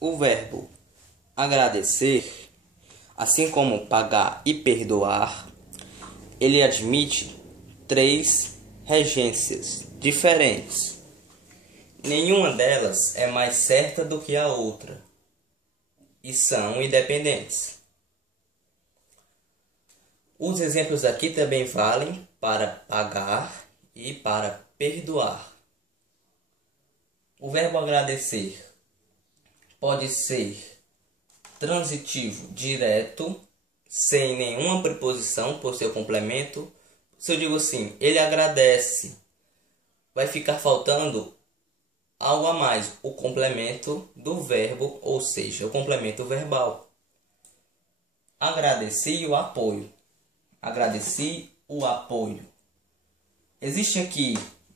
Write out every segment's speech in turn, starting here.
O verbo agradecer, assim como pagar e perdoar, ele admite três regências diferentes. Nenhuma delas é mais certa do que a outra e são independentes. Os exemplos aqui também valem para pagar e para perdoar. O verbo agradecer pode ser transitivo direto, sem nenhuma preposição por seu complemento. Se eu digo assim, ele agradece, vai ficar faltando algo a mais, o complemento do verbo, ou seja, o complemento verbal. Agradeci o apoio. Agradeci o apoio. Existe aqui,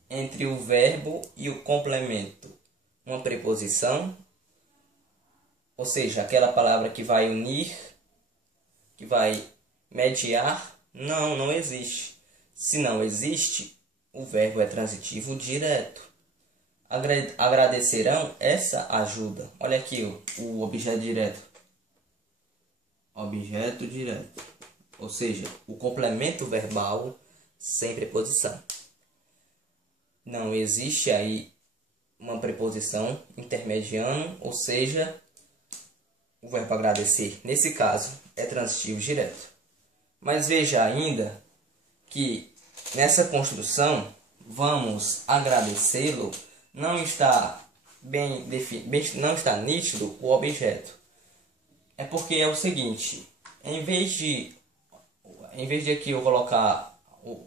entre o verbo e o complemento, uma preposição, ou seja, aquela palavra que vai unir, que vai mediar. Não existe. Se não existe, o verbo é transitivo direto. Agradecerão essa ajuda. Olha aqui o objeto direto. Objeto direto. Ou seja, o complemento verbal sem preposição. Não existe aí uma preposição intermediando, ou seja, o verbo agradecer, nesse caso, é transitivo direto. Mas veja ainda que nessa construção, vamos agradecê-lo, não está não está nítido o objeto. É porque é o seguinte, em vez de aqui eu colocar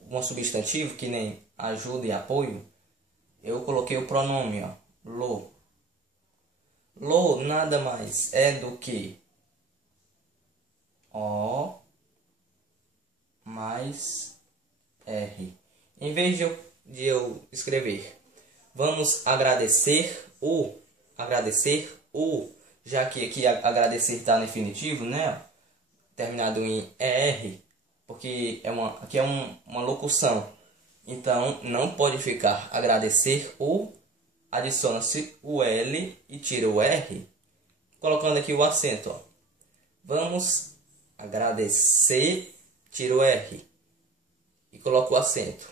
um substantivo, que nem ajuda e apoio, eu coloquei o pronome, ó, lo. Lo nada mais é do que O mais R. Em vez de eu escrever, vamos agradecer o, já que aqui agradecer está no infinitivo, né? Terminado em ER, porque aqui é uma locução. Então, não pode ficar agradecer o, adiciona-se o L e tira o R, colocando aqui o acento. Ó. Vamos agradecer, tira o R e coloca o acento.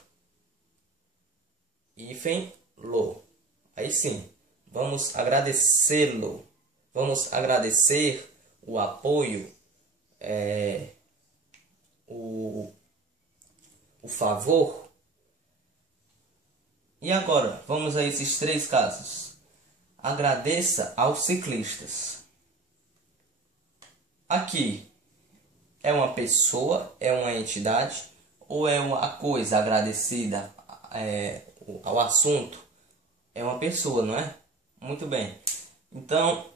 Hífen, lo. Aí sim, vamos agradecê-lo. Vamos agradecer o apoio, o favor. E agora, vamos a esses três casos. Agradeça aos ciclistas. Aqui, é uma pessoa, é uma entidade ou é uma coisa agradecida ao assunto? É uma pessoa, não é? Muito bem. Então,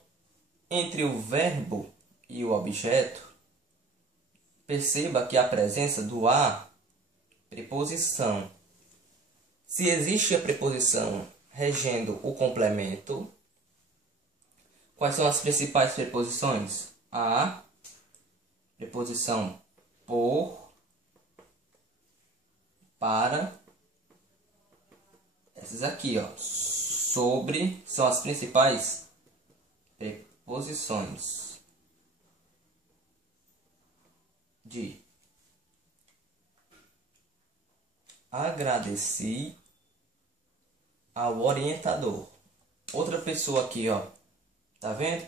entre o verbo e o objeto, perceba que a presença do a, preposição. Se existe a preposição regendo o complemento, quais são as principais preposições? A, preposição por, para, essas aqui, ó, sobre, são as principais preposições de agradeci ao orientador. Outra pessoa aqui, ó, tá vendo?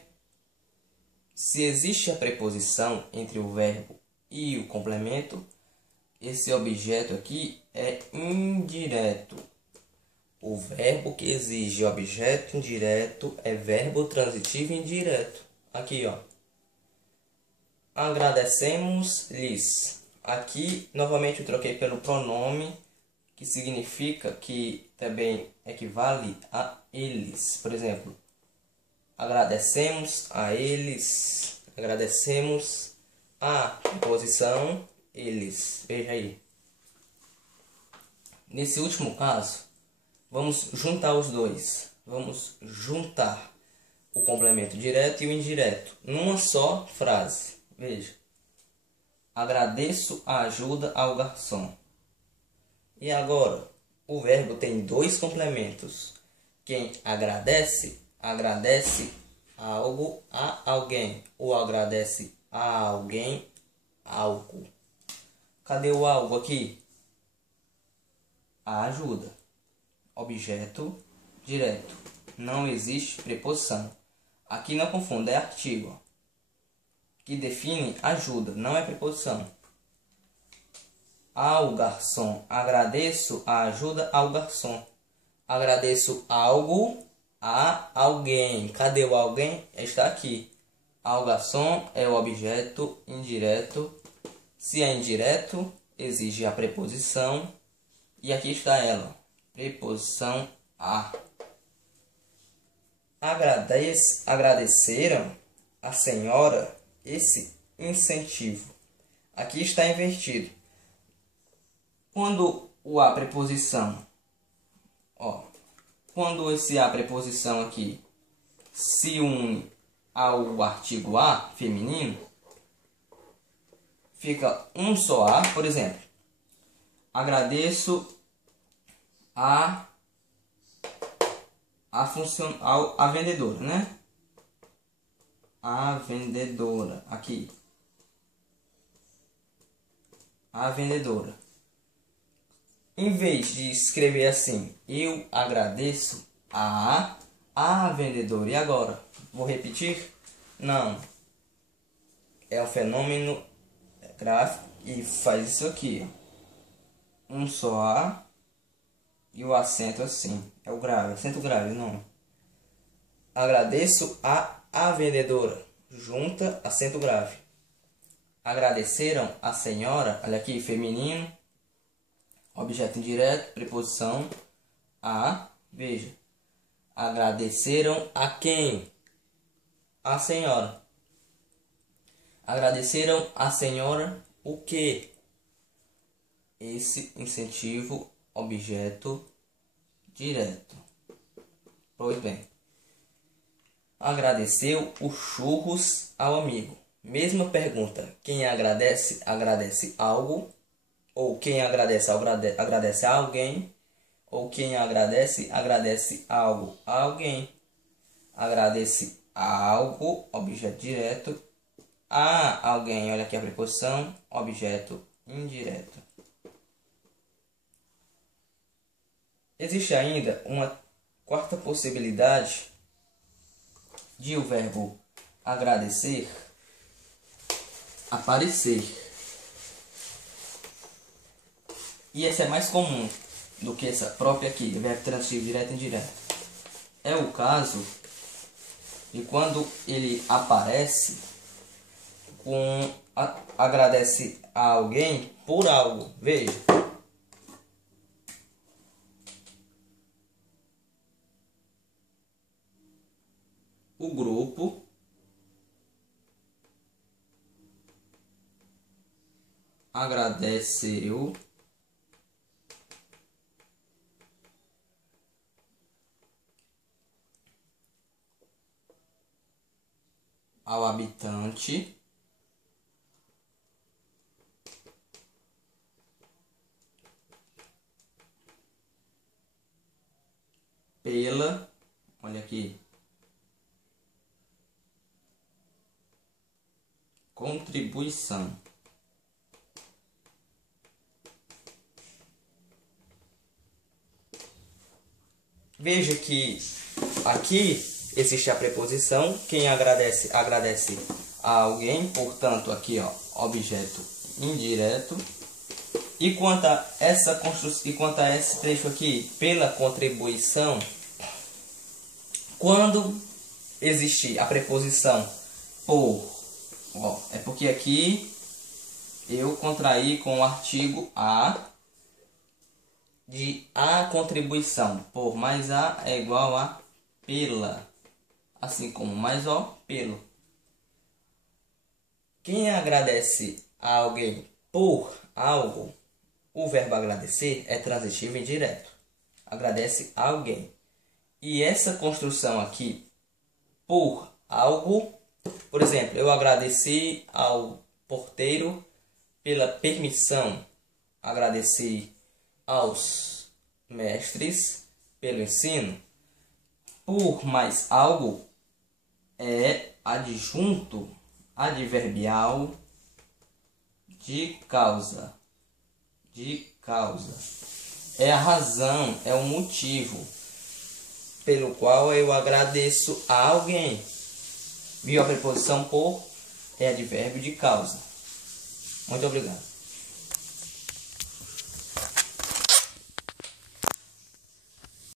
Se existe a preposição entre o verbo e o complemento, esse objeto aqui é indireto. O verbo que exige objeto indireto é verbo transitivo indireto. Aqui, ó. Agradecemos-lhes. Aqui, novamente, eu troquei pelo pronome, que significa que também equivale a eles. Por exemplo, agradecemos a eles. Agradecemos a preposição eles. Veja aí. Nesse último caso, vamos juntar os dois. Vamos juntar o complemento direto e o indireto numa só frase. Veja. Agradeço a ajuda ao garçom. E agora, o verbo tem dois complementos. Quem agradece, agradece algo a alguém, ou agradece a alguém algo. Cadê o algo aqui? A ajuda. Objeto direto. Não existe preposição. Aqui não confunda, é artigo, ó, que define ajuda, não é preposição. Ao garçom, agradeço a ajuda ao garçom. Agradeço algo a alguém. Cadê o alguém? Está aqui. Ao garçom é o objeto indireto. Se é indireto, exige a preposição. E aqui está ela. Preposição a. Agradeceram a senhora esse incentivo. Aqui está invertido. Quando o a preposição, quando esse a preposição aqui se une ao artigo a feminino, fica um só a. Por exemplo, agradeço a vendedora, né? A vendedora, aqui. A vendedora. Em vez de escrever assim, eu agradeço a vendedora. E agora? Vou repetir? Não. É um fenômeno gráfico e faz isso aqui. Um só a e o acento assim. É o grave, acento grave, não. Agradeço a vendedora. Junta, acento grave. Agradeceram a senhora, olha aqui, feminino. Objeto indireto, preposição a. Veja. Agradeceram a quem? A senhora. Agradeceram a senhora o quê? Esse incentivo, objeto direto. Pois bem. Agradeceu os churros ao amigo. Mesma pergunta. Quem agradece, agradece algo. Ou quem agradece, agradece a alguém. Ou quem agradece, agradece algo a alguém. Agradece a algo, objeto direto. A alguém, olha aqui a preposição, objeto indireto. Existe ainda uma quarta possibilidade de o verbo agradecer aparecer. E essa é mais comum do que essa própria aqui, do verbo transitivo direto e indireto. É o caso de quando ele aparece com agradece a alguém por algo. Veja. O grupo agradeceu ao habitante pela, olha aqui, contribuição. Veja que aqui existe a preposição. Quem agradece, agradece a alguém. Portanto, aqui, ó, objeto indireto. E quanto a essa construção, e quanto a esse trecho aqui, pela contribuição, quando existe a preposição por, ó, é porque aqui eu contraí com o artigo a de a contribuição. Por mais a é igual a pela. Assim como mais o, pelo. Quem agradece a alguém por algo, o verbo agradecer é transitivo e indireto. Agradece a alguém. E essa construção aqui, por algo, por exemplo, eu agradeci ao porteiro pela permissão. Agradeci aos mestres pelo ensino. Por mais algo é adjunto adverbial de causa. De causa. É a razão, é o motivo pelo qual eu agradeço a alguém. Viu a preposição por? É advérbio de causa. Muito obrigado.